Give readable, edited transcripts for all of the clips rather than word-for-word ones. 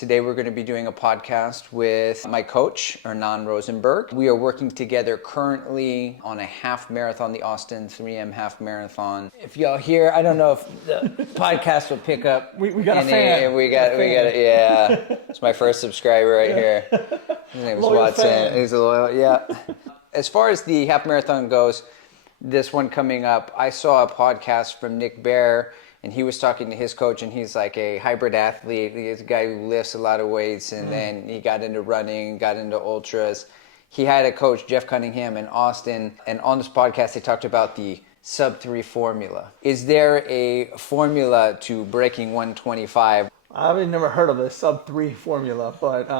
Today we're going to be doing a podcast with my coach, Hernan Rozemberg. We are working together currently on a half marathon, the Austin 3M half marathon. If y'all hear, I don't know if the podcast will pick up. We got a fan. We got it. Yeah. It's my first subscriber right here. His name is Loyal Watson. fan. He's a loyal, yeah. As far as the half marathon goes, this one coming up, I saw a podcast from Nick Bear, and he was talking to his coach, and he's like a hybrid athlete. He's a guy who lifts a lot of weights, and then he got into running, got into ultras. He had a coach, Jeff Cunningham, in Austin, and on this podcast, they talked about the sub-3 formula. Is there a formula to breaking 125? I've never heard of the sub-3 formula, but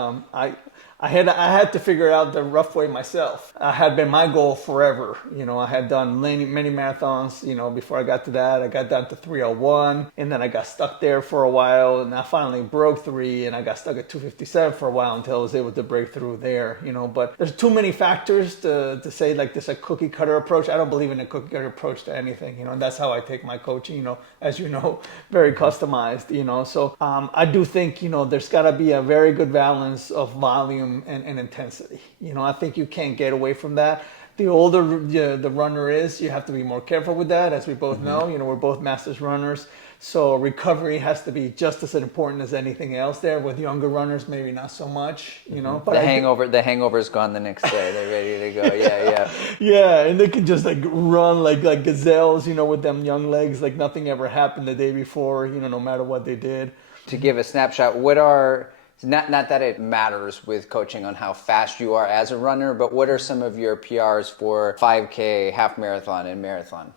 I had to figure out the rough way myself. Had been my goal forever. I had done many marathons. Before I got to that, I got down to 301, and then I got stuck there for a while, and I finally broke 3, and I got stuck at 257 for a while until I was able to break through there. But there's too many factors to say like this a cookie cutter approach. I don't believe in a cookie cutter approach to anything. And that's how I take my coaching. As you know, very customized. So I do think there's got to be a very good balance of volume and intensity. I think you can't get away from that. The older the runner is, you have to be more careful with that, as we both know. We're both masters runners, so recovery has to be just as important as anything else there. With younger runners, maybe not so much. But the hangover's gone the next day. They're ready to go. Yeah. Yeah, and they can just run like gazelles, with them young legs, like nothing ever happened the day before. No matter what they did. To give a snapshot, what are not that it matters with coaching on how fast you are as a runner, but what are some of your PRs for 5K, half marathon, and marathon?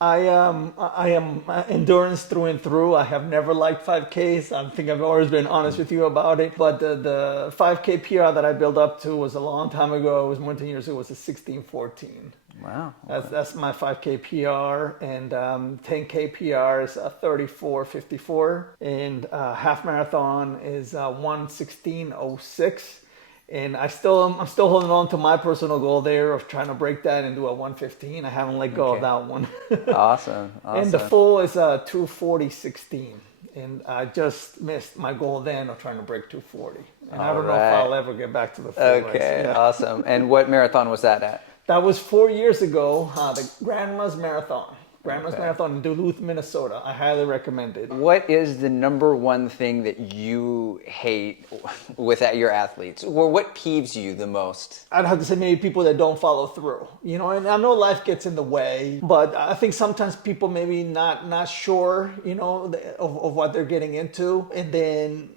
I am endurance through and through. I have never liked 5Ks. I think I've always been honest with you about it. But the 5K PR that I built up to was a long time ago. It was more than 10 years ago. It was a 16:14. Wow. That's my 5K PR, and 10K PR is a 34:54, and half marathon is 1:16:06. And I'm still holding on to my personal goal there of trying to break that and do a 1:15. I haven't let go of that one. Awesome. And the full is 2:40:16. And I just missed my goal then of trying to break 2:40. And I don't know if I'll ever get back to the full race. Yeah. Awesome. And what marathon was that at? That was 4 years ago, the Grandma's Marathon. Marathon in Duluth, Minnesota. I highly recommend it. What is the number one thing that you hate with your athletes? Or what peeves you the most? I'd have to say maybe people that don't follow through. And I know life gets in the way, but I think sometimes people maybe not sure, of what they're getting into, and then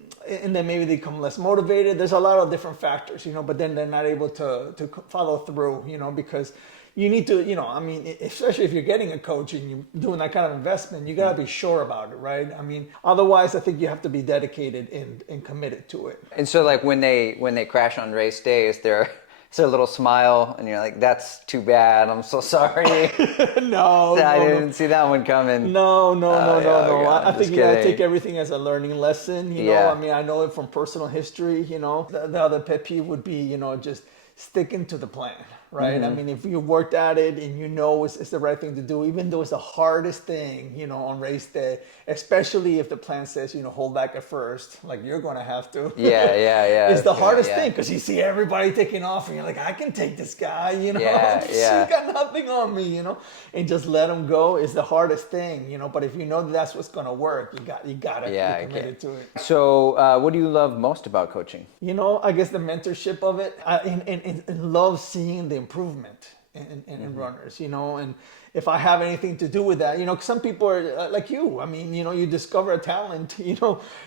maybe they become less motivated. There's a lot of different factors, but then they're not able to follow through, because you need to, especially if you're getting a coach and you're doing that kind of investment, you got to be sure about it, right? Otherwise, I think you have to be dedicated and committed to it. And so, like, when they crash on race day, is there a little smile, and you're like, "That's too bad. I'm so sorry." No, I didn't see that one coming. No. Yeah, I think you gotta take everything as a learning lesson. I know it from personal history. The other pet peeve would be, just sticking to the plan, right? If you worked at it and it's the right thing to do, even though it's the hardest thing, on race day, especially if the plan says, hold back at first, like you're going to have to. Yeah. It's the hardest thing because you see everybody taking off and you're like, I can take this guy, Yeah. He's got nothing on me, and just let him go is the hardest thing, But if you know that's what's going to work, you got to be committed to it. So what do you love most about coaching? I guess the mentorship of it, and love seeing the improvement in runners, and if I have anything to do with that, some people are like you. You discover a talent, you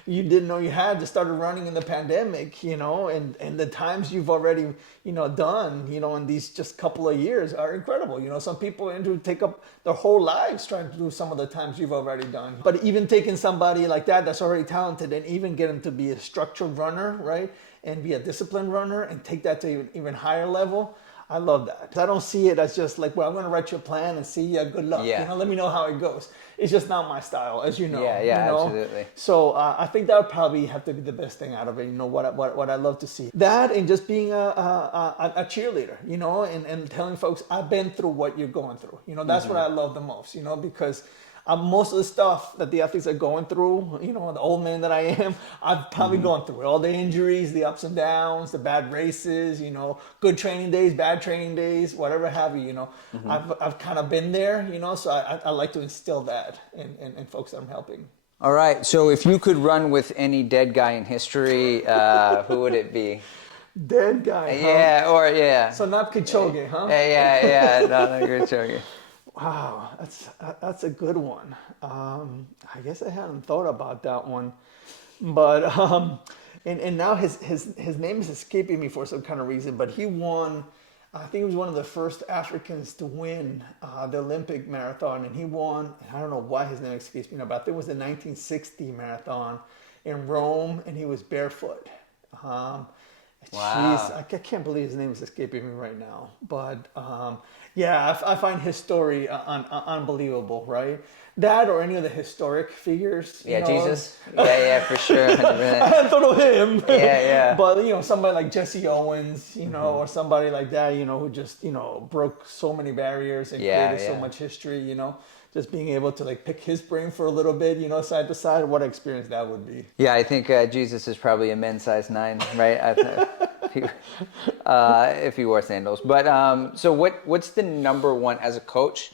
didn't know you had, just started running in the pandemic, and the times you've already, done, in these just couple of years are incredible. Some people take up their whole lives trying to do some of the times you've already done. But even taking somebody like that's already talented and even get them to be a structured runner, right? And be a disciplined runner and take that to an even higher level. I love that. I don't see it as just like, well, I'm going to write you a plan and see ya. Good luck. Yeah. Let me know how it goes. It's just not my style, as you know. Yeah, absolutely. So I think that would probably have to be the best thing out of it. What I love to see. That and just being a cheerleader, and telling folks, I've been through what you're going through. That's what I love the most, because most of the stuff that the athletes are going through, the old man that I am, I've probably gone through it. All the injuries, the ups and downs, the bad races, good training days, bad training days, whatever have you. I've kind of been there, so I like to instill that in folks that I'm helping. All right. So if you could run with any dead guy in history, who would it be? Dead guy, huh? Yeah. So not Kipchoge, huh? Yeah. Not Kipchoge. Wow, that's a good one. I guess I hadn't thought about that one, but and now his name is escaping me for some kind of reason. But he won. I think he was one of the first Africans to win the Olympic marathon, and he won. I don't know why his name escapes me now, but I think it was the 1960 marathon in Rome, and he was barefoot. Wow. Jeez, I can't believe his name is escaping me right now. But yeah, I find his story unbelievable, right? That or any of the historic figures. Yeah, Jesus. Yeah, for sure. 100%. I hadn't thought of him. Yeah. But somebody like Jesse Owens, or somebody like that, who just broke so many barriers and created so much history, just being able to like pick his brain for a little bit, side to side, what an experience that would be. Yeah, I think Jesus is probably a men's size 9, right? If he wore sandals. But so what's the number one as a coach?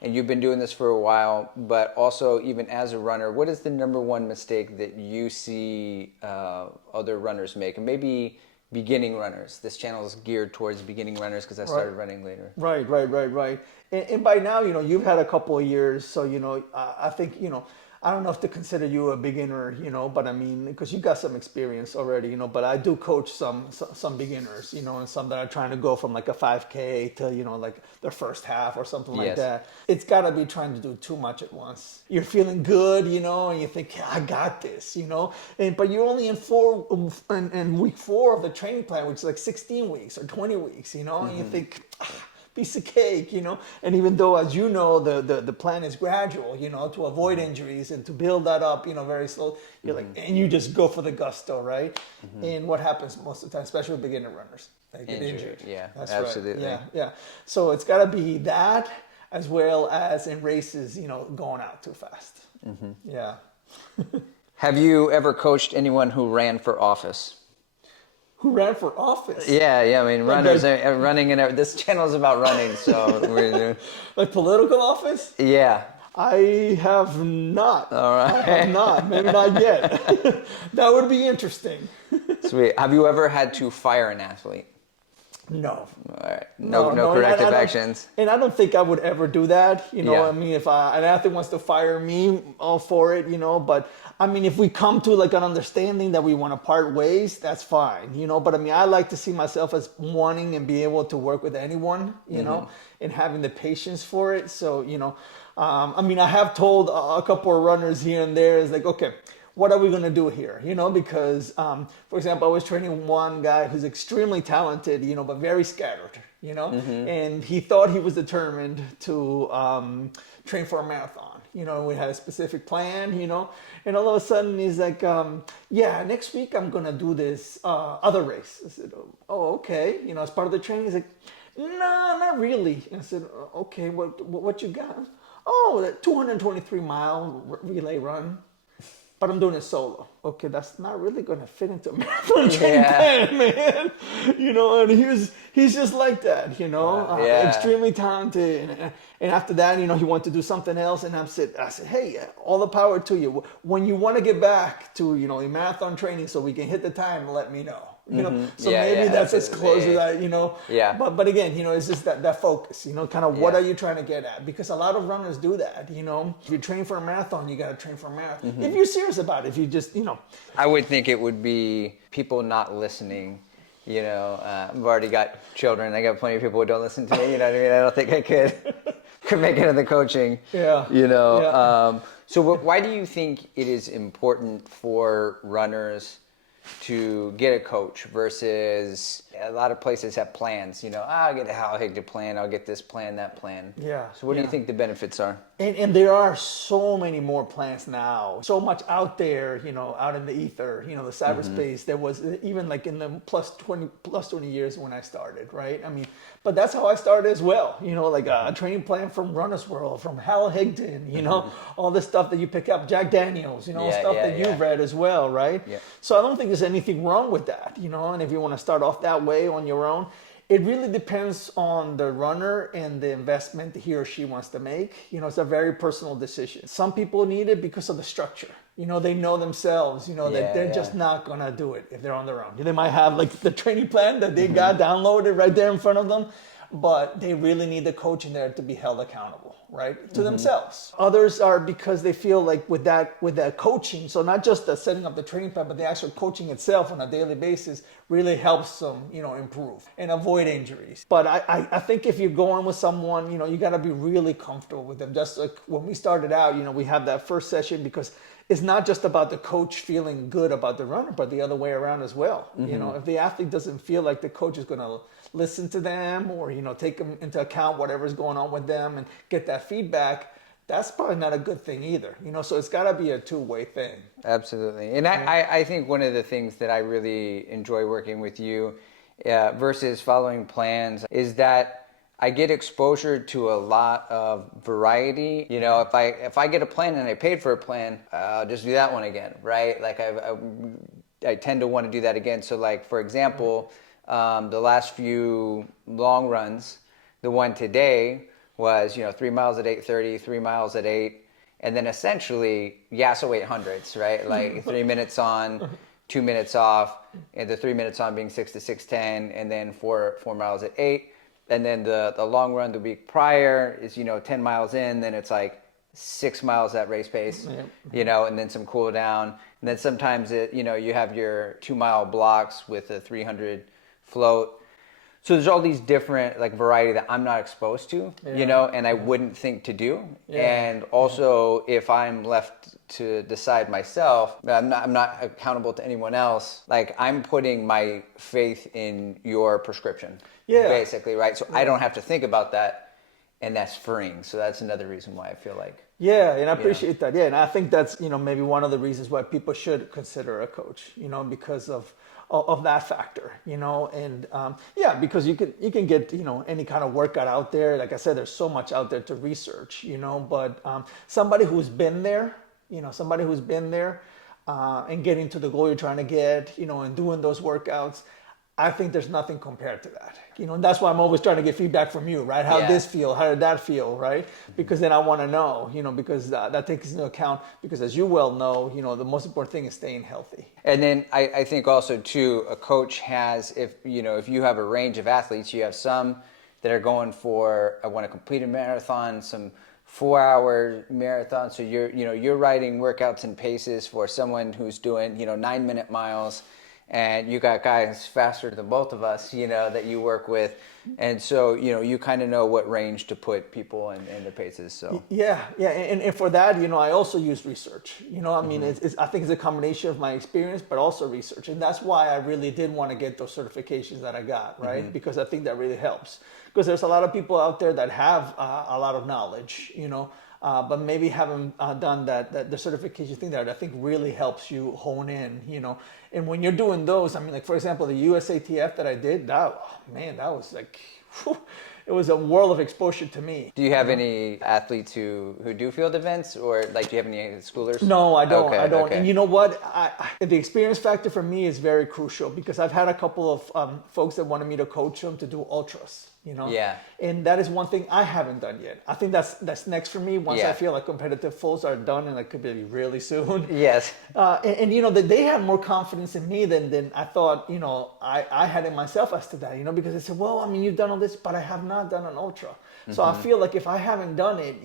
And you've been doing this for a while, but also even as a runner, what is the number one mistake that you see other runners make? And maybe beginning runners. This channel is geared towards beginning runners because I started running later. Right. And by now, you've had a couple of years, so I think I don't know if to consider you a beginner, but I mean, because you got some experience already, but I do coach some beginners, and some that are trying to go from like a 5K to, like their first half or something like that. It's got to be trying to do too much at once. You're feeling good, and you think, yeah, I got this, but you're only in week 4 of the training plan, which is like 16 weeks or 20 weeks, and you think, piece of cake, and even though, as the plan is gradual, to avoid injuries and to build that up, very slow, you're like, and you just go for the gusto, right? And what happens most of the time, especially with beginner runners, they get injured. Yeah, that's absolutely. Right. Yeah. So it's got to be that, as well as in races, going out too fast. Yeah. Have you ever coached anyone who ran for office? Who ran for office? Yeah. I mean, runners are running in. This channel is about running, so we're like political office. Yeah. I have not. All right. I have not. Maybe not yet. That would be interesting. Sweet. Have you ever had to fire an athlete? No. All right. No corrective actions. And I don't think I would ever do that. Yeah. I mean, if an athlete wants to fire me, all for it, but I mean, if we come to like an understanding that we want to part ways, that's fine, but I mean, I like to see myself as wanting and be able to work with anyone, and having the patience for it. So, I mean, I have told a couple of runners here and there is like, okay, what are we going to do here? Because, for example, I was training one guy who's extremely talented, but very scattered, and he thought he was determined to train for a marathon. We had a specific plan, and all of a sudden he's like, yeah, next week I'm going to do this other race. I said, oh, okay. As part of the training, he's like, no, not really. And I said, okay, what you got? Oh, that 223-mile relay run. But I'm doing it solo. Okay, that's not really going to fit into a marathon training plan, man. And he's just like that, extremely talented. And after that, he wanted to do something else. And I said, hey, all the power to you. When you want to get back to, a marathon training so we can hit the time, let me know. So maybe that's as close as I, Yeah. But again, it's just that focus, kind of what are you trying to get at? Because a lot of runners do that, If you're training for a marathon, you got to train for a marathon. If you're serious about it, if you just, I would think it would be people not listening. I've already got children. I got plenty of people who don't listen to me. You know what I mean? I don't think I could make it in the coaching. Yeah. So why do you think it is important for runners to get a coach versus a lot of places have plans, I'll get a Hal Higdon plan, I'll get this plan, that plan. Yeah. So what do you think the benefits are? And there are so many more plans now, so much out there, out in the ether, the cyberspace. There was even like in the plus 20 years when I started, right? I mean, but that's how I started as well, like a training plan from Runner's World, from Hal Higdon, all this stuff that you pick up, Jack Daniels, stuff that you've read as well, right? Yeah. So I don't think there's anything wrong with that, and if you want to start off that way on your own, it really depends on the runner and the investment he or she wants to make. It's a very personal decision. Some people need it because of the structure. They know themselves, that they're just not going to do it if they're on their own. They might have like the training plan that they got downloaded right there in front of them, but they really need the coach in there to be held accountable, right? To themselves. Others are because they feel like with that coaching, so not just the setting up the training plan, but the actual coaching itself on a daily basis really helps them, improve and avoid injuries. But I think if you're going with someone, you got to be really comfortable with them. Just like when we started out, we have that first session because it's not just about the coach feeling good about the runner, but the other way around as well. If the athlete doesn't feel like the coach is going to listen to them or, take them into account whatever's going on with them and get that feedback, that's probably not a good thing either. So it's got to be a two-way thing. Absolutely. And I think one of the things that I really enjoy working with you versus following plans is that I get exposure to a lot of variety. If I get a plan and I paid for a plan, I'll just do that one again, right? Like I tend to want to do that again. So like, for example, the last few long runs, the one today was, 3 miles at 8:30, 3 miles at 8, and then essentially Yasso 800s, right? Like 3 minutes on, 2 minutes off, and the 3 minutes on being 6 to 6:10, and then 4 miles at 8. And then the long run the week prior is, 10 miles in, then it's like 6 miles at race pace, and then some cool down. And then sometimes you have your 2 mile blocks with a 300 float. So there's all these different like variety that I'm not exposed to, and I wouldn't think to do. And also if I'm left to decide myself, I'm not accountable to anyone else. Like I'm putting my faith in your prescription, basically, right? So I don't have to think about that, and that's freeing. So that's another reason why I feel like. Yeah, and I appreciate that. Yeah, and I think that's, maybe one of the reasons why people should consider a coach, because of that factor, and because you can get, any kind of workout out there. Like I said, there's so much out there to research, but somebody who's been there, and getting to the goal you're trying to get, and doing those workouts, I think there's nothing compared to that. And that's why I'm always trying to get feedback from you, right? How did this feel? How did that feel, right? Because then I want to know, because that takes into account, because as you well know, the most important thing is staying healthy. And then I think also too, a coach has, if you have a range of athletes, you have some that are going for, I want to complete a marathon, some 4-hour marathon. So you're writing workouts and paces for someone who's doing, 9-minute miles. And you got guys faster than both of us, that you work with. And so, you kind of know what range to put people in the paces. So Yeah. And for that, I also use research. I mean, I think it's a combination of my experience, but also research. And that's why I really did want to get those certifications that I got, right? Because I think that really helps. Because there's a lot of people out there that have a lot of knowledge, but maybe haven't done the certification thing that I think really helps you hone in, And when you're doing those, I mean, like for example, the USATF that I did, that was like, it was a world of exposure to me. Do you have any athletes who do field events, or like do you have any schoolers? No, I don't. Okay, I don't. okay. And you know what? The experience factor for me is very crucial because I've had a couple of folks that wanted me to coach them to do ultras. Yeah. And that is one thing I haven't done yet. I think that's next for me once I feel like competitive fulls are done, and it could be really soon. Yes. And they had more confidence in me than I thought, I had in myself as to that, because they said, well, I mean, you've done all this, but I have not done an ultra. So I feel like if I haven't done it,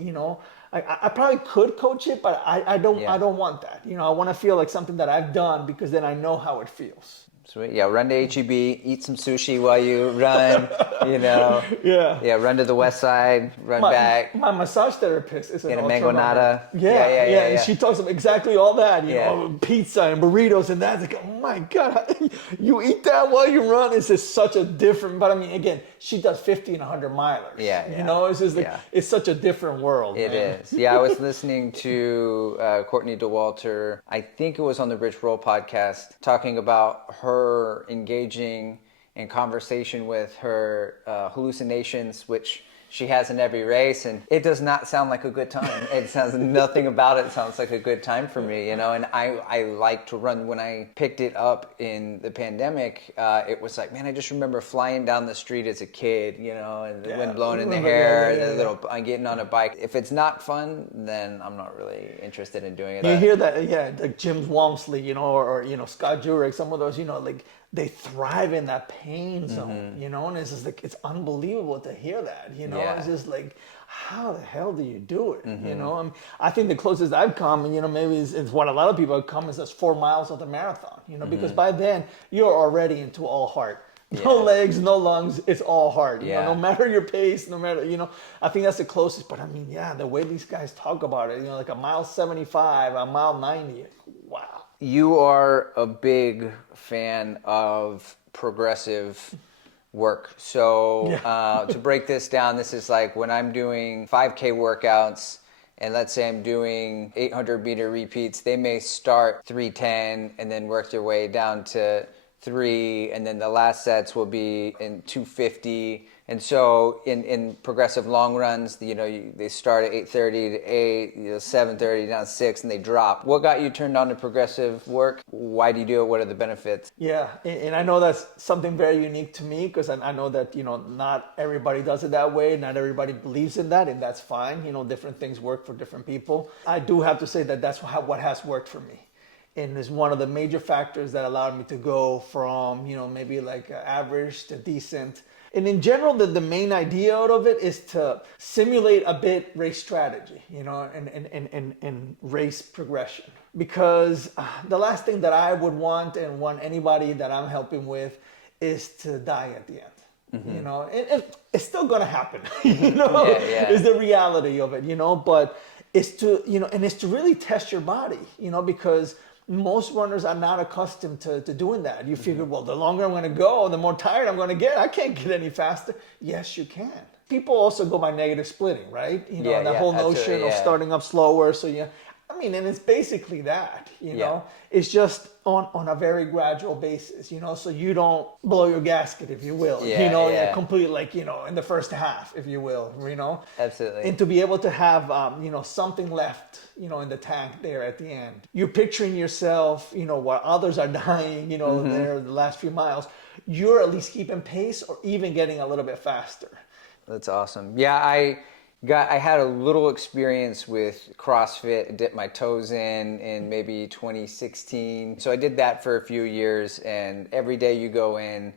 I probably could coach it, but I don't want that. I want to feel like something that I've done because then I know how it feels. Sweet. Yeah, run to HEB, eat some sushi while you run, you know. Yeah. Yeah, run to the west side, run My, back, my massage therapist is an get a ultra runner. mangonada. Yeah. And she talks about exactly all that, you Yeah. know, pizza and burritos and that. It's like, oh my God, you eat that while you run. It's just such a different, but I mean, again, she does 50 and 100 milers. Yeah. You know, it's just like, Yeah. it's such a different world. It man. is. Yeah, I was listening to Courtney DeWalter. I think it was on the Rich Roll podcast, talking about her engaging in conversation with her hallucinations, which she has in every race, and it does not sound like a good time. It sounds nothing about it sounds like a good time for me, you know. And I like to run. When I picked it up in the pandemic, it was like, man, I just remember flying down the street as a kid, you know, and the wind blowing in the hair, and the little getting on a bike. If it's not fun, then I'm not really interested in doing it. You hear that, yeah, like Jim Walmsley, you know, or you know, Scott Jurek, some of those, you know, like they thrive in that pain zone, you know, and it's just like, it's unbelievable to hear that, you know. Yeah. It's just like, how the hell do you do it? You know, I think the closest I've come, you know, maybe it's what a lot of people have come is just 4 miles of the marathon, you know, because by then you're already into all heart. No legs, no lungs, it's all heart. You know, no matter your pace, no matter, you know, I think that's the closest. But I mean, yeah, the way these guys talk about it, you know, like a mile 75, a mile 90, wow. You are a big fan of progressive work. So to break this down, this is like when I'm doing 5K workouts, and let's say I'm doing 800 meter repeats, they may start 310 and then work their way down to 3, and then the last sets will be in 250. And so in progressive long runs, you know, they start at 8:30 to 8, you know, 7:30 down to 6, and they drop. What got you turned on to progressive work? Why do you do it? What are the benefits? Yeah, and I know that's something very unique to me, because I know that, you know, not everybody does it that way. Not everybody believes in that, and that's fine. You know, different things work for different people. I do have to say that that's what has worked for me. And is one of the major factors that allowed me to go from, you know, maybe like average to decent. And in general, the main idea out of it is to simulate a bit race strategy, you know, and race progression. Because the last thing that I would want and want anybody that I'm helping with is to die at the end. You know, and it's still going to happen, you know, is the reality of it, you know, but it's to, you know, and it's to really test your body, you know, because most runners are not accustomed to doing that. You figure, well, the longer I'm going to go, the more tired I'm going to get. I can't get any faster. Yes, you can. People also go by negative splitting, right? You know, the whole notion of starting up slower. So, yeah, I mean, and it's basically that, you know, it's just on a very gradual basis, you know, so you don't blow your gasket, if you will, you know, completely, like, you know, in the first half, if you will, you know. Absolutely. And to be able to have, you know, something left, you know, in the tank there at the end. You're picturing yourself, you know, while others are dying, you know, there the last few miles, you're at least keeping pace or even getting a little bit faster. That's awesome. Yeah, I had a little experience with CrossFit, dipped my toes in maybe 2016. So I did that for a few years, and every day you go in,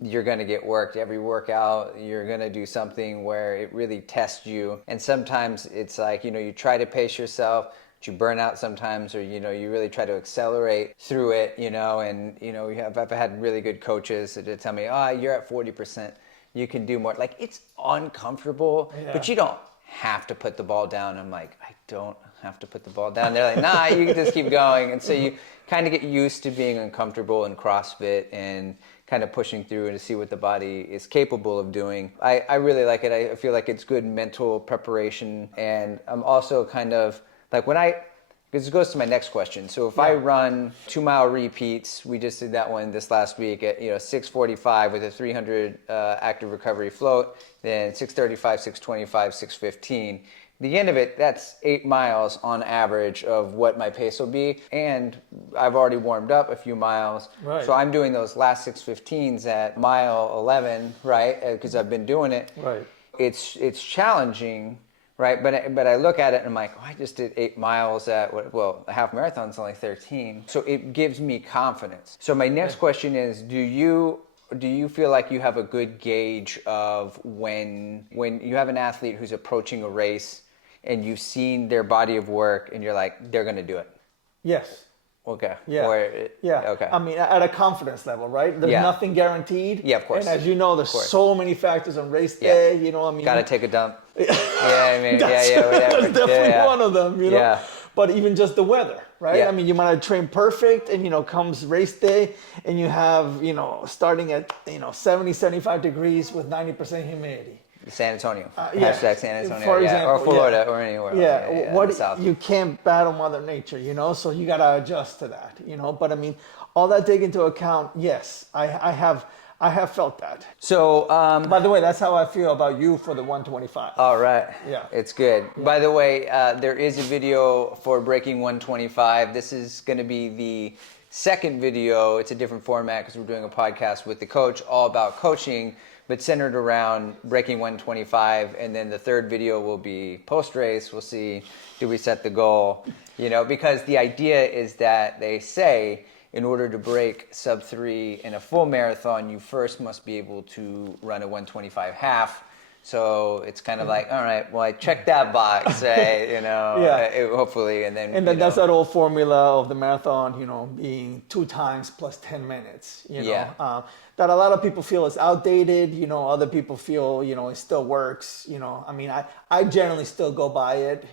you're going to get worked. Every workout, you're going to do something where it really tests you. And sometimes it's like, you know, you try to pace yourself, but you burn out sometimes, or, you know, you really try to accelerate through it, you know, and, you know, I've had really good coaches that tell me, oh, you're at 40%. You can do more. Like, it's uncomfortable, but you don't have to put the ball down. I'm like, I don't have to put the ball down. They're like, nah, you can just keep going. And so you kind of get used to being uncomfortable in CrossFit and kind of pushing through and to see what the body is capable of doing. I really like it. I feel like it's good mental preparation. And I'm also kind of like, this goes to my next question. So if I run 2 mile repeats, we just did that one this last week at, you know, 6:45 with a 300 active recovery float, then 6:35, 6:25, 6:15. The end of it, that's 8 miles on average of what my pace will be. And I've already warmed up a few miles. Right. So I'm doing those last 6:15s at mile 11, right? Because I've been doing it. Right. It's challenging. Right, but I look at it and I'm like, oh, I just did 8 miles at a half marathon's only 13, so it gives me confidence. So my next question is, do you feel like you have a good gauge of when you have an athlete who's approaching a race and you've seen their body of work and you're like, they're going to do it? Yes. Okay. Yeah. Or, Yeah. okay. I mean, at a confidence level, right? There's Yeah. nothing guaranteed. Yeah, of course. And as you know, there's so many factors on race day. You know, I mean, Gotta take a dump. Yeah, I mean, that's, whatever. that's definitely one of them, you know. Yeah. But even just the weather, right? Yeah. I mean, you might have trained perfect, and comes race day, and you have starting at 70, 75 degrees with 90% humidity. San Antonio. Yeah. Hashtag San Antonio. For example, or Florida or anywhere. Yeah, In the what South. you can't battle Mother Nature, so you gotta adjust to that, But I mean, all that take into account. Yes, I have felt that. So, By the way, that's how I feel about you for the 125. all right. Yeah. It's good. Yeah. By the way, there is a video for breaking 125. This is going to be the second video. It's a different format because we're doing a podcast with the coach all about coaching, but centered around breaking 125. And then the third video will be post-race. We'll see, do we set the goal? Because the idea is that they say in order to break sub 3 in a full marathon, you first must be able to run a 125 half. So it's kind of like, all right, well, I checked that box, hopefully, and then that's that old formula of the marathon, being 2 times plus 10 minutes, that a lot of people feel is outdated, other people feel, it still works, I mean, I generally still go by it,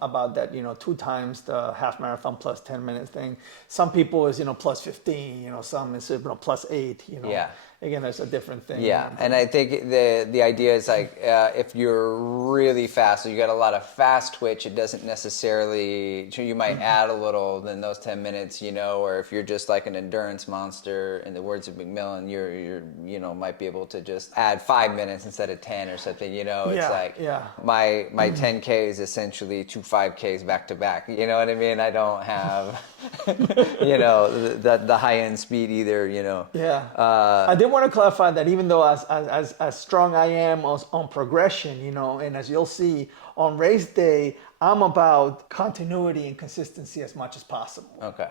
about that, 2 times the half marathon plus 10 minutes thing. Some people is, plus 15, some is, plus 8, Yeah. Again, that's a different thing. Yeah, and I think the idea is like if you're really fast, so you got a lot of fast twitch, it doesn't necessarily, so you might add a little in those 10 minutes, or if you're just like an endurance monster, in the words of McMillan, you're might be able to just add 5 minutes instead of 10 or something, it's like my 10K is essentially 2 5Ks back to back, you know what I mean? I don't have, the high end speed either, Yeah. I did want to clarify that even though as strong I am on progression, and as you'll see on race day, I'm about continuity and consistency as much as possible. Okay.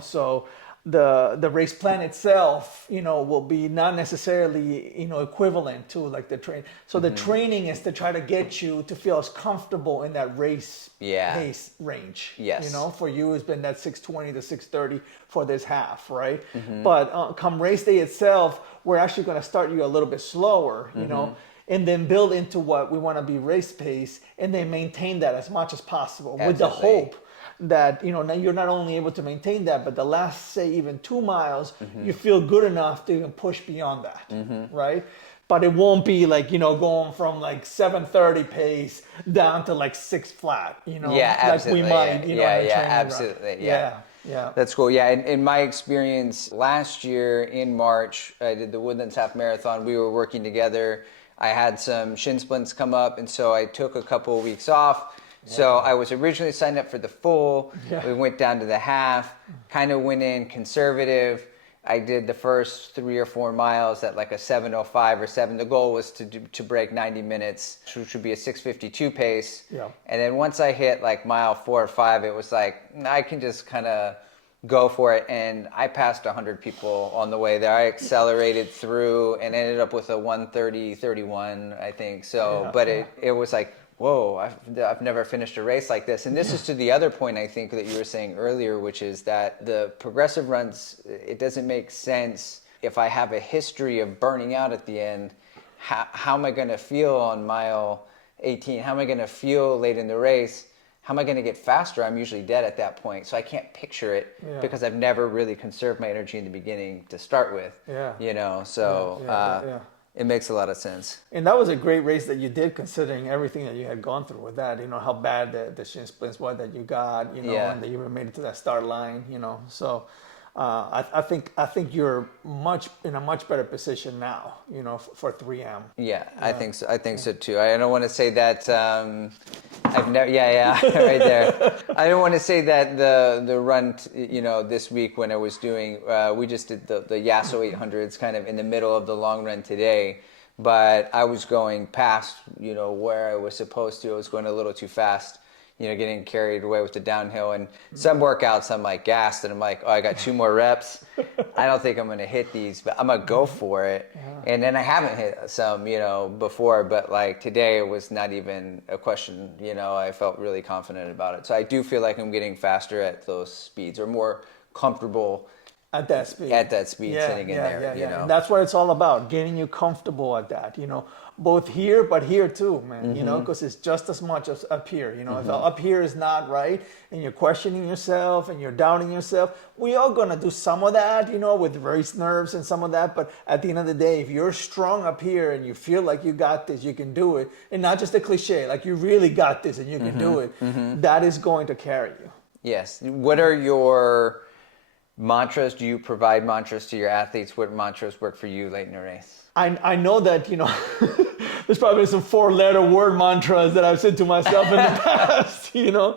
So the race plan itself, will be not necessarily, equivalent to like the train. So the training is to try to get you to feel as comfortable in that race pace range. Yes. For you, it's been that 620 to 630 for this half, right? But come race day itself, we're actually going to start you a little bit slower, and then build into what we want to be race pace, and then maintain that as much as possible. Absolutely. With the hope that now you're not only able to maintain that, but the last, say, even 2 miles, you feel good enough to even push beyond that, right? But it won't be like going from like 7:30 pace down to like 6 flat, Yeah, absolutely. Like we might, absolutely. Yeah. Yeah. That's cool. Yeah, in my experience last year in March, I did the Woodlands Half Marathon. We were working together. I had some shin splints come up, and so I took a couple of weeks off. So I was originally signed up for the full. We went down to the half, kind of went in conservative. I did the first 3 or 4 miles at like a 7:05 or 7. The goal was to break 90 minutes, which would be a 6:52 pace. Yeah. And then once I hit like mile 4 or 5, it was like, I can just kind of go for it. And I passed 100 people on the way there. I accelerated through and ended up with a 1:30:31, I think. So, but it was like, whoa, I've never finished a race like this. And this is to the other point, I think, that you were saying earlier, which is that the progressive runs, it doesn't make sense if I have a history of burning out at the end. How am I going to feel on mile 18? How am I going to feel late in the race? How am I going to get faster? I'm usually dead at that point. So I can't picture it because I've never really conserved my energy in the beginning to start with. It makes a lot of sense. And that was a great race that you did, considering everything that you had gone through with that. How bad the shin splints were that you got, and that you made it to that start line. So I think you're in a much better position now, for 3M. Yeah, I think so. I think so too. I don't want to say that I've never. Right there. I don't want to say that the run, this week when I was doing, we just did the Yasso 800s kind of in the middle of the long run today, but I was going past, where I was supposed to. I was going a little too fast. Getting carried away with the downhill. And some workouts I'm like gassed and I'm like, I got 2 more reps. I don't think I'm going to hit these, but I'm going to go for it. And then I haven't hit some, before, but like today it was not even a question, I felt really confident about it. So I do feel like I'm getting faster at those speeds, or more comfortable at that speed. sitting in there, you know. And that's what it's all about, getting you comfortable at that, you know, both here, but here too, man, you know, because it's just as much as up here, you know. If up here is not right and you're questioning yourself and you're doubting yourself, we all gonna do some of that, you know, with race nerves and some of that. But at the end of the day, if you're strong up here and you feel like you got this, you can do it, and not just a cliche, like you really got this and you can do it, that is going to carry you. Yes. What are your mantras? Do you provide mantras to your athletes? What mantras work for you late in a race? I know that, you know, there's probably some 4-letter word mantras that I've said to myself in the past, you know,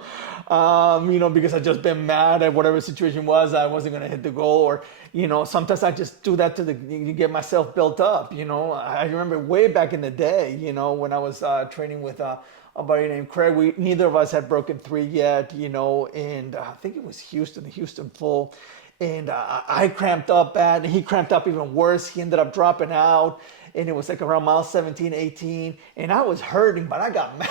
because I've just been mad at whatever situation was, I wasn't going to hit the goal, or, you know, sometimes I just do that to get myself built up, you know. I remember way back in the day, you know, when I was training with a buddy named Craig, neither of us had broken 3 yet, you know, and I think it was the Houston full. And I cramped up bad, and he cramped up even worse. He ended up dropping out, and it was like around mile 17, 18, and I was hurting, but I got mad.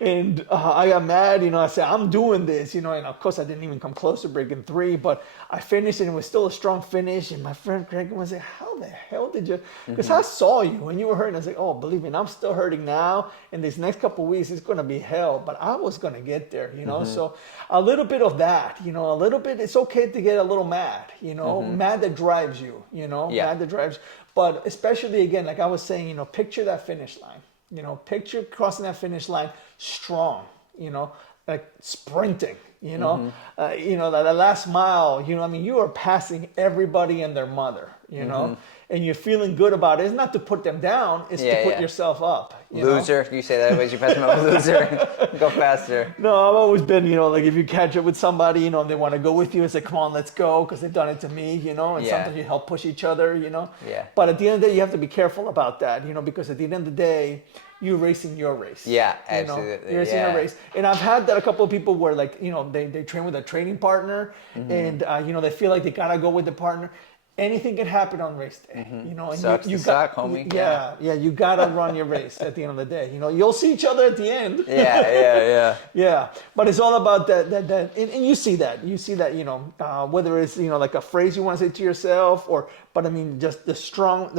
And I got mad, you know, I said, I'm doing this, you know, and of course I didn't even come close to breaking 3, but I finished, and it was still a strong finish. And my friend Craig was like, how the hell did you, because I saw you when you were hurting. I was like, oh, believe me, I'm still hurting now, and these next couple of weeks, it's going to be hell, but I was going to get there, you know. So a little bit of that, you know, a little bit, it's okay to get a little mad, you know, mad that drives you, you know, mad that drives, but especially, again, like I was saying, you know, picture that finish line. You know, picture crossing that finish line strong, you know, like sprinting, you know, that last mile, you know, I mean, you are passing everybody and their mother, you know, and you're feeling good about it. It's not to put them down, it's to put yourself up. Loser, you say that ways, you pass them up, loser, go faster. No, I've always been, you know, like if you catch up with somebody, you know, and they want to go with you and say, come on, let's go, because they've done it to me, you know, and sometimes you help push each other, you know. Yeah. But at the end of the day, you have to be careful about that, you know, because at the end of the day, you're racing your race. Yeah, absolutely. You know, you're racing your race. And I've had that a couple of people where, like, you know, they train with a training partner, and, you know, they feel like they got to go with the partner. Anything can happen on race day, you know. And Sucks you to suck, homie. Yeah, you got to run your race at the end of the day. You know, you'll see each other at the end. Yeah. But it's all about that, and you see that, you know, whether it's, you know, like a phrase you want to say to yourself, but I mean, just the strong,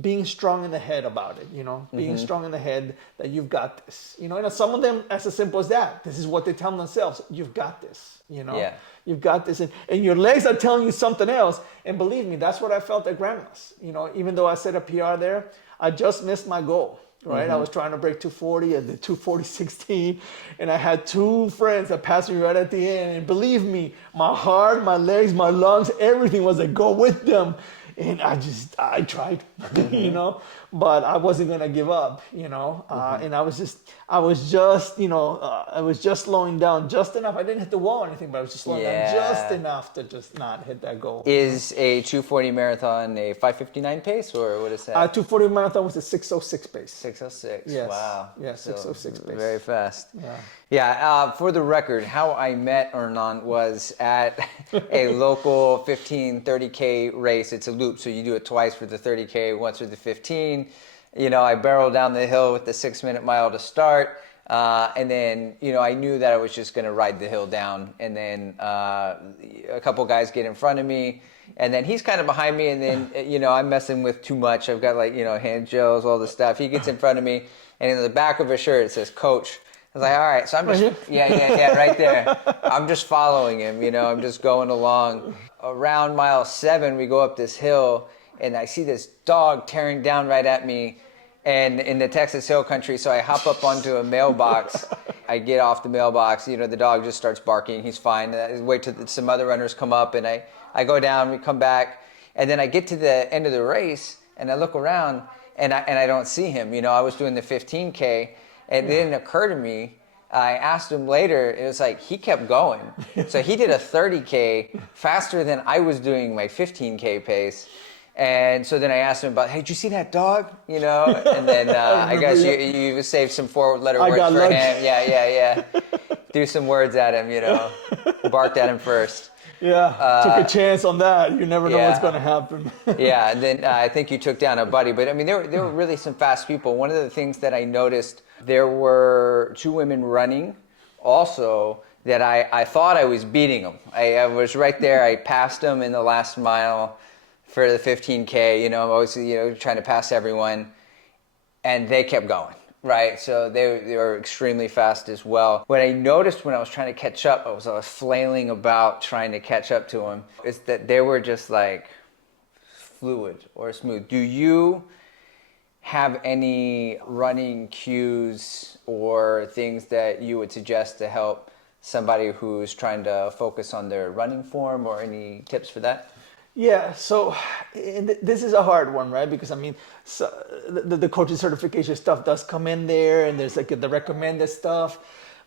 being strong in the head about it, you know, being strong in the head that you've got this, you know. And some of them, as simple as that, this is what they tell themselves: you've got this, you know. Yeah. You've got this, and your legs are telling you something else. And believe me, that's what I felt at Grandma's. You know, even though I set a PR there, I just missed my goal, right? I was trying to break 240 at the 240.16, and I had 2 friends that passed me right at the end. And believe me, my heart, my legs, my lungs, everything was a go with them. And I tried, you know, but I wasn't going to give up, you know, and I was just, you know, I was just slowing down just enough. I didn't hit the wall or anything, but I was just slowing down just enough to just not hit that goal. Is a 240 marathon a 5:59 pace, or what is that? 240 marathon was a 6:06 pace. 6:06. Yes. Wow. Yeah, 6:06 pace. Very fast. Yeah. Yeah. For the record, how I met Hernan was at a local 15, 30K race. It's a loop, so you do it twice for the 30K, once for the 15. You know, I barreled down the hill with the 6-minute mile to start. And then, you know, I knew that I was just going to ride the hill down. And then a couple guys get in front of me. And then he's kind of behind me. And then, you know, I'm messing with too much. I've got, like, you know, hand gels, all this stuff. He gets in front of me. And in the back of his shirt, it says, "Coach." I was like, all right. So I'm just, right there. I'm just following him, you know. I'm just going along. Around mile 7, we go up this hill. And I see this dog tearing down right at me, and in the Texas Hill Country, so I hop up onto a mailbox. I get off the mailbox, you know, the dog just starts barking. He's fine. I wait till some other runners come up, and I go down, we come back, and then I get to the end of the race, and I look around, and I don't see him. You know, I was doing the 15K, and it didn't occur to me. I asked him later, it was like he kept going. So he did a 30K faster than I was doing my 15K pace. And so then I asked him about, hey, did you see that dog? You know, and then I guess you saved some 4-letter words for lucky. him. Yeah. Threw some words at him, you know, barked at him first. Yeah, took a chance on that. You never know what's going to happen. Yeah, and then I think you took down a buddy. But I mean, there were really some fast people. One of the things that I noticed, there were 2 women running also, that I thought I was beating them. I was right there. I passed them in the last mile for the 15K. I was trying to pass everyone, and they kept going. Right, so they were extremely fast as well. What I noticed when I was trying to catch up, I was flailing about trying to catch up to them, is that they were just like fluid or smooth. Do you have any running cues or things that you would suggest to help somebody who's trying to focus on their running form, or any tips for that? Yeah, so this is a hard one, right? Because I mean, so the coaching certification stuff does come in there, and there's like the recommended stuff.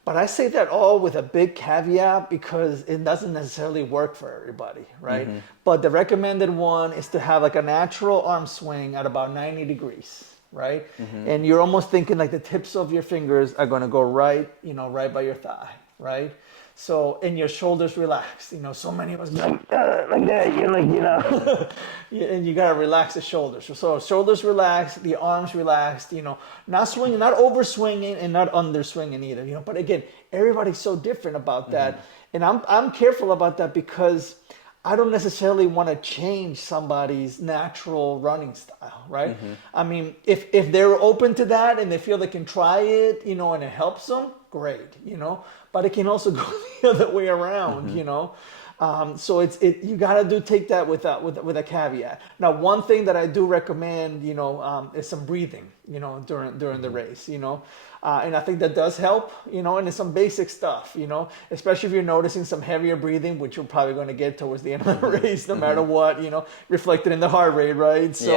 But I say that all with a big caveat, because it doesn't necessarily work for everybody, right? Mm-hmm. But the recommended one is to have like a natural arm swing at about 90 degrees, right? Mm-hmm. And you're almost thinking like the tips of your fingers are going to go right, right by your thigh, right? So, and your shoulders relaxed, so many of us like that, and you gotta relax the shoulders. So shoulders relaxed, the arms relaxed, not swinging, not over swinging and not under swinging either, but again, everybody's so different about that. Mm-hmm. And I'm careful about that, because I don't necessarily want to change somebody's natural running style, right? Mm-hmm. I mean, if they're open to that and they feel they can try it, and it helps them, great, but it can also go the other way around, mm-hmm. So you gotta take that with a caveat. Now, one thing that I do recommend, is some breathing, during mm-hmm. the race, and I think that does help, and it's some basic stuff, especially if you're noticing some heavier breathing, which you're probably going to get towards the end of the race, no mm-hmm. matter what, reflected in the heart rate, right? So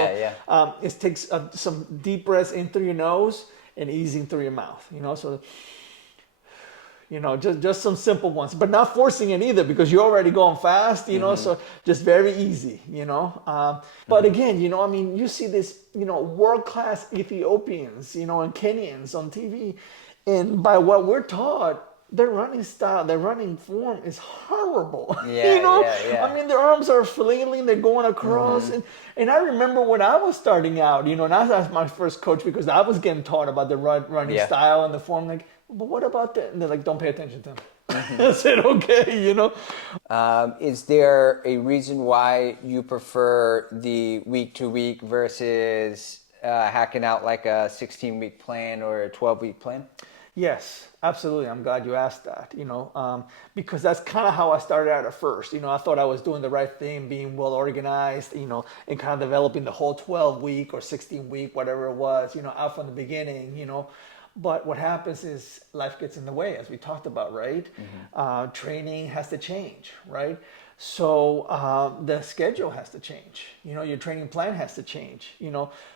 it takes some deep breaths in through your nose and easing through your mouth, so. Just some simple ones, but not forcing it either, because you're already going fast, mm-hmm. so just very easy, but again, I mean, you see this, world-class Ethiopians, and Kenyans on TV, and by what we're taught, their running style, their running form is horrible. I mean, their arms are flailing, they're going across, mm-hmm. and I remember when I was starting out, and I was my first coach, because I was getting taught about the running style and the form, like, but what about that? And they're like, don't pay attention to them. Mm-hmm. I said, okay, Is there a reason why you prefer the week-to-week versus hacking out like a 16-week plan or a 12-week plan? Yes, absolutely. I'm glad you asked that, because that's kind of how I started out at first. I thought I was doing the right thing, being well organized, and kind of developing the whole 12-week or 16-week, whatever it was, out from the beginning, But what happens is life gets in the way, as we talked about, right? Mm-hmm. Training has to change, right? So the schedule has to change. Your training plan has to change.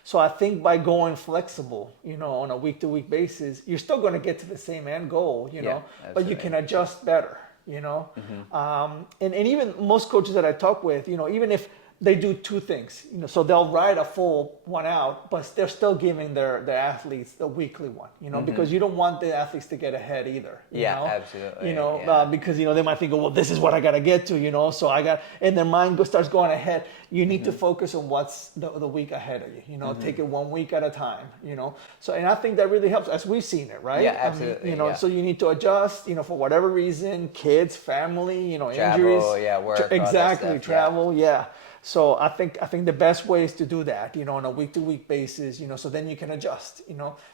So I think by going flexible, on a week-to-week basis, you're still going to get to the same end goal, but you can adjust better, Mm-hmm. And even most coaches that I talk with, even if they do two things, so they'll ride a full one out, but they're still giving their athletes the weekly one, mm-hmm. because you don't want the athletes to get ahead either. Absolutely. Because they might think, well, this is what I got to get to, so and their mind starts going ahead. You need mm-hmm. to focus on what's the week ahead of you. Mm-hmm. Take it 1 week at a time. So, and I think that really helps, as we've seen it, right? Yeah, absolutely. So you need to adjust, for whatever reason, kids, family, travel, injuries, work, exactly, travel, So I think the best way is to do that, on a week-to-week basis, so then you can adjust,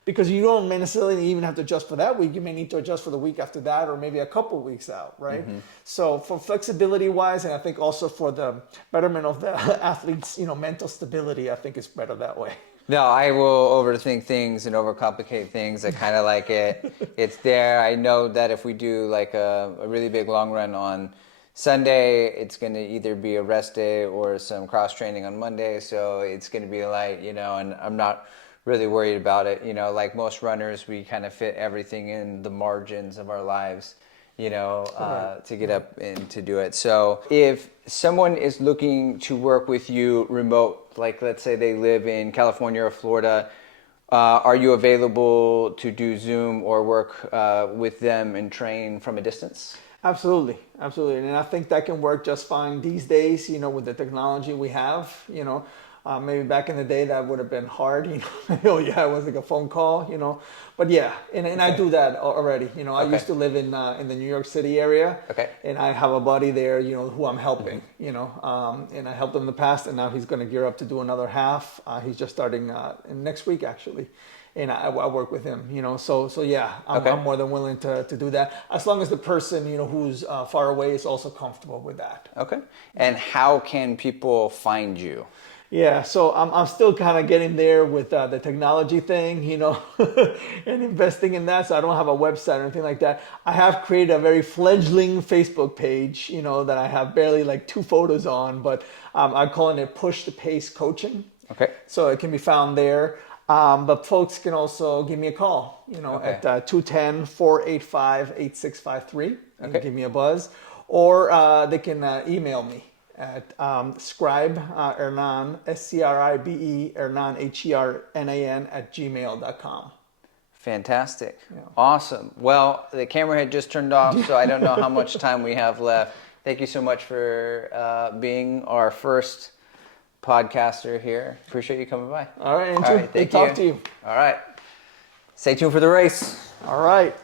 because you don't necessarily even have to adjust for that week. You may need to adjust for the week after that, or maybe a couple weeks out, right? Mm-hmm. So for flexibility-wise, and I think also for the betterment of the athletes, mental stability, I think it's better that way. No, I will overthink things and overcomplicate things. I kind of like it. It's there. I know that if we do like a really big long run on Sunday, it's going to either be a rest day or some cross training on Monday, so it's going to be light, and I'm not really worried about it. Like most runners, we kind of fit everything in the margins of our lives, to get up and to do it. So if someone is looking to work with you remote, like let's say they live in California or Florida, are you available to do Zoom or work with them and train from a distance? Absolutely. And I think that can work just fine these days, with the technology we have, Maybe back in the day that would have been hard, Oh yeah, it was like a phone call, But yeah, and I do that already. I Okay. used to live in the New York City area, Okay. and I have a buddy there, who I'm helping, and I helped him in the past, and now he's going to gear up to do another half. He's just starting in next week actually, and I work with him, So yeah, Okay. I'm more than willing to do that as long as the person, who's far away is also comfortable with that. Okay. And how can people find you? Yeah, so I'm still kind of getting there with the technology thing, and investing in that. So I don't have a website or anything like that. I have created a very fledgling Facebook page, that I have barely like 2 photos on, but I'm calling it Push the Pace Coaching. Okay. So it can be found there. But folks can also give me a call, Okay. at 210-485-8653 and Okay. give me a buzz. Or they can email me at scribe Hernan, SCRIBE, Hernan, HERNAN @gmail.com. Fantastic. Awesome. Well, the camera had just turned off, so I don't know how much time we have left. Thank you so much for being our first podcaster here. Appreciate you coming by. All right, Andrew. All right, Good thank talk to you. All right. Stay tuned for the race. All right.